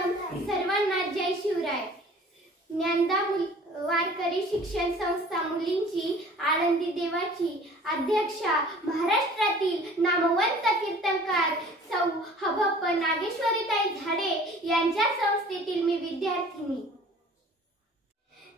प्रथम सर्वांना जय शिवराय. ज्ञानदा वारकरी शिक्षण संस्था मुलींची आळंदी देवाची अध्यक्षा, महाराष्ट्रातील नामवंत कीर्तनकार सौ हबप्प नागेश्वरीताई झाडे यांच्या संस्थेतील मी विद्यार्थिनी.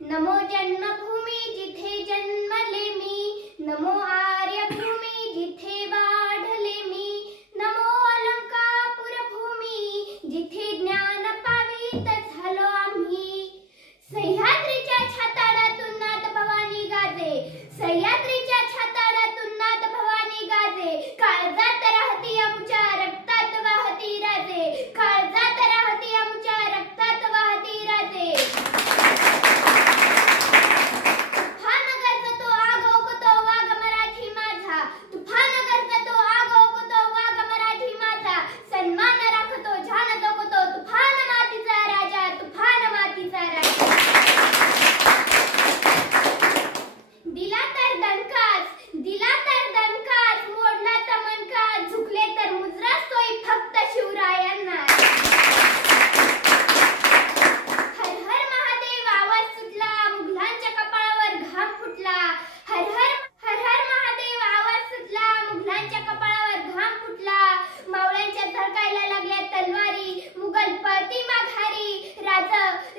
नमो जन्मभूमी जिथे जन्मले मी, नमो आर्यभूमी जिथे वाढले मी, नमो अलंकापुर भूमी जिथे ज्ञान पावित झालो आम्ही. सह्याद्रीच्या छाताडातून नाद भवानी गाजे, सह्याद्रीच्या छाताडातून नाद भवानी गाजे, काळजात राहती आमच्या रक्तात वाहती राजे, काळजात राहती आमच्या रक्तात वाहती राजे. तुफान गरजतो आग ओकतो वाघ मराठी माझा, तुफान गरजतो आग ओकतो वाघ मराठी माझा, सन्मान राखतो झान जगतो तुफान मातीचा राजा, तुफान मातीचा राजा. दिला तर दणकाच, दिला तर दणकाच, मोडला तर मनकाच, झुकले तर मुजरास्तोय फक्त शिवरायांना. हर हर महादेव आवाज सुटला, मुघलांच्या कपाळावर घाम फुटला. हर हर महादेव आवाज सुटला, मुघलांच्या कपाळावर घाम फुटला. मावळ्यांच्या धडकायला लागल्या तलवारी, मुघल पळती माघारी.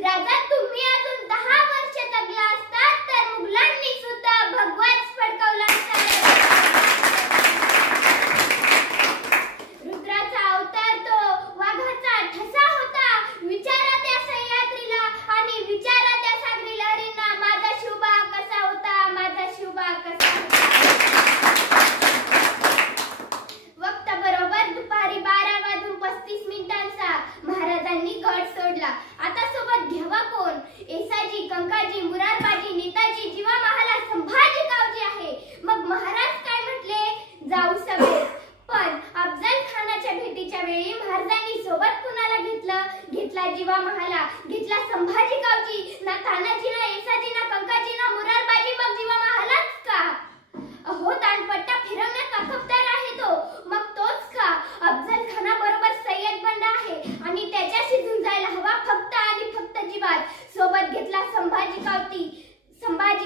राजा तुम्ही अजून 10 वर्ष जगला असतात तर मुघलांनी सुद्धा भगवाच फडकवला असता. रुद्राचा अवतार तो वाघाचा ठसा होता. विचारा त्या सह्याद्रीला आणि विचारा त्या सागरी लहरींना, माझा शिवबा कसा होता, माझा शिवबा कसा होता. वक्त बरोबर दुपारी 12:35 महाराजांनी गड सोडला. आता सोबत घ्यावा कोण? येसाजी, कंकाजी, मुरारबाजी, नेताजी, जीवा महाला, संभाजी गावजी आहे. मग महाराज काय म्हटले? जाऊ सगळे. पण अफजल खानाच्या भेटीच्या वेळी महाराजांनी सोबत कुणाला घेतला जीवा महाला, घेतला संभाजी गावजी. ना तानाजी, ना येसाजी, ना कंकाजी, ना मुरारबाजी, मग जीवा महालाच का? अहो, दानपट्टा फिरवण्यात काकबदार आहे तो, मग तोच का? अफजल खानाबरोबर सय्यद बंड आहे आणि त्याच्याशी झुंजायला हवा फक्त आणि फक्त जिवात. सोबत घेतला संभाजी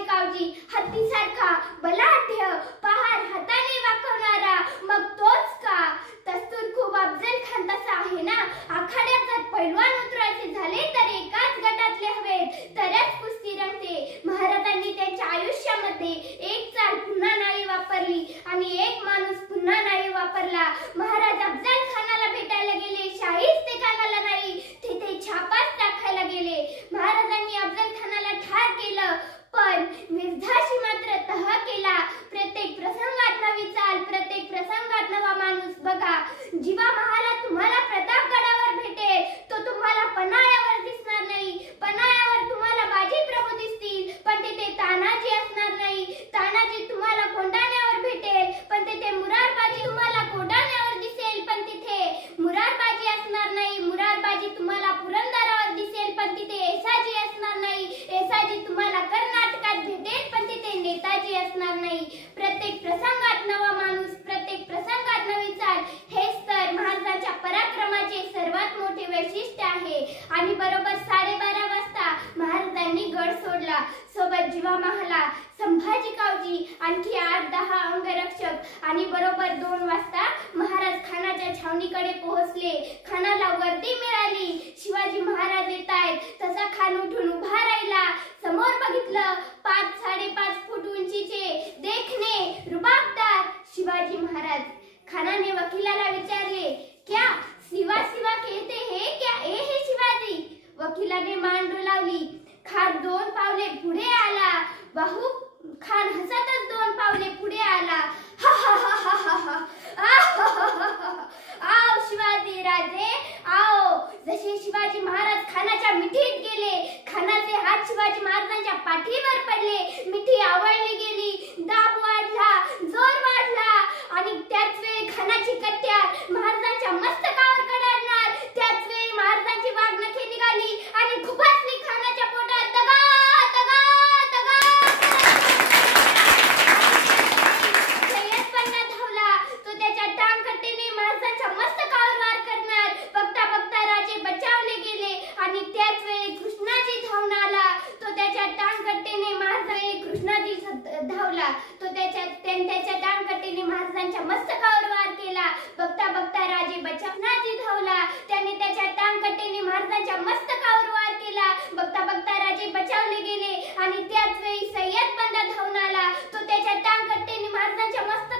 गावजी, हत्तीसारखा बलाढ्य, पहार हाताने वाकवणारा, मग तोच का? दस्तूर खूप अफजल खान तसा आहे ना. आखाड्यात जर पैलवान उतरायचे झाले तर एकाच गटातले हवेत, तरच कुस्ती रंगते. महाराजांनी त्यांच्या आयुष्यामध्ये एक चाल पुन्हा नाही वापरली आणि एक माणूस पुन्हा नाही वापरला. महाराज अफजल खानाला भेटायला गेले, शाहिस्तेखानाला नाही, तिथे छापाच टाकायला गेले. महाराजांनी अफजल खानाला ठार केलं, पण मिर्झाशी मात्र तह केला. प्रत्येक प्रसंगात नवी चाल, प्रत्येक प्रसंगात नवा माणूस. बघा, जीवा महाला तुम्हाला प्रतापगडावर भेटेल, तो तुम्हाला पन्हाळ्यावर दिसणार नाही. पन्हाळ्यावर तुम्हाला बाजी प्रभू दिसतील, पण तिथे तानाजी असणार नाही. तानाजी तुम्हाला कोंढाण्यावर भेटेल, पण तिथे मुरारबाजी तुम्हाला कोंढाण्यावर दिसेल, पण तिथे मुरारबाजी असणार नाही. मुरारबाजी तुम्हाला पुरंदरावर दिसेल, पण तिथे येसाजी असणार नाही. येसाजी तुम्हाला कर्नाटकात भेटेल, पण तिथे नेताजी असणार नाही. प्रत्येक प्रसंगात नवा माणूस, प्रत्येक प्रसंगात नवी चाल. हेच तर महाराजांच्या पराक्रमाचे सर्वात मोठे वैशिष्ट्य आहे. आणि बरोबर 12:30 वाजता महाराजांनी गड सोडला. सोबत जीवा महाला, संभाजी गावजी, आणखी 8-10 अंगरक्षक. आणि बरोबर 2 वाजता महाराज खानाच्या छावणीकडे पोहोचले. खानाला वर्दी मिळाली. शिवाजी महाराज येत आहेत. तसा खान उठून उभा राहिला. समोर बघितलं 5-5.5 फूट उंचीचे, देखणे, रुबाबदार शिवाजी महाराज. खानाने वकिलाला विचारले, क्या सिवा सिवा कहते हैं क्या ए है शिवाजी? वकिलाने मान डोलावली. खान 2 पावले पुढे आला. बाहू खान हसतच 2 पावले पुढे आला. हा हा हा हा हा आओ शिवाजी राजे आओ. जसे शिवाजी महाराज खानाच्या मिठीत गेले, खानाचे हात शिवाजी महाराजांच्या पाठीवर पडले. मिठी आवळली गेली. दाब वाढला, जोर वाढला आणि त्याच वेळी खानाची कट्यार महाराजांच्या मस्तकावर कडाडणार. त्याच वेळी महाराजांची वाघनखे निघाली आणि खुपसली खानाच्या पोटात. दगा दगा दगा. मस्तकावर वार केला. बघता बघता राजे बचावनाची धावला. त्याने त्याच्या टांगकट्टेने महाराजांच्या मस्तकावर वार केला. बघता बघता राजे बचावले गेले आणि त्याच वेळी सय्यद बंदा धावून आला. तो त्याच्या टांगकट्टेने महाराजांच्या मस्तकावर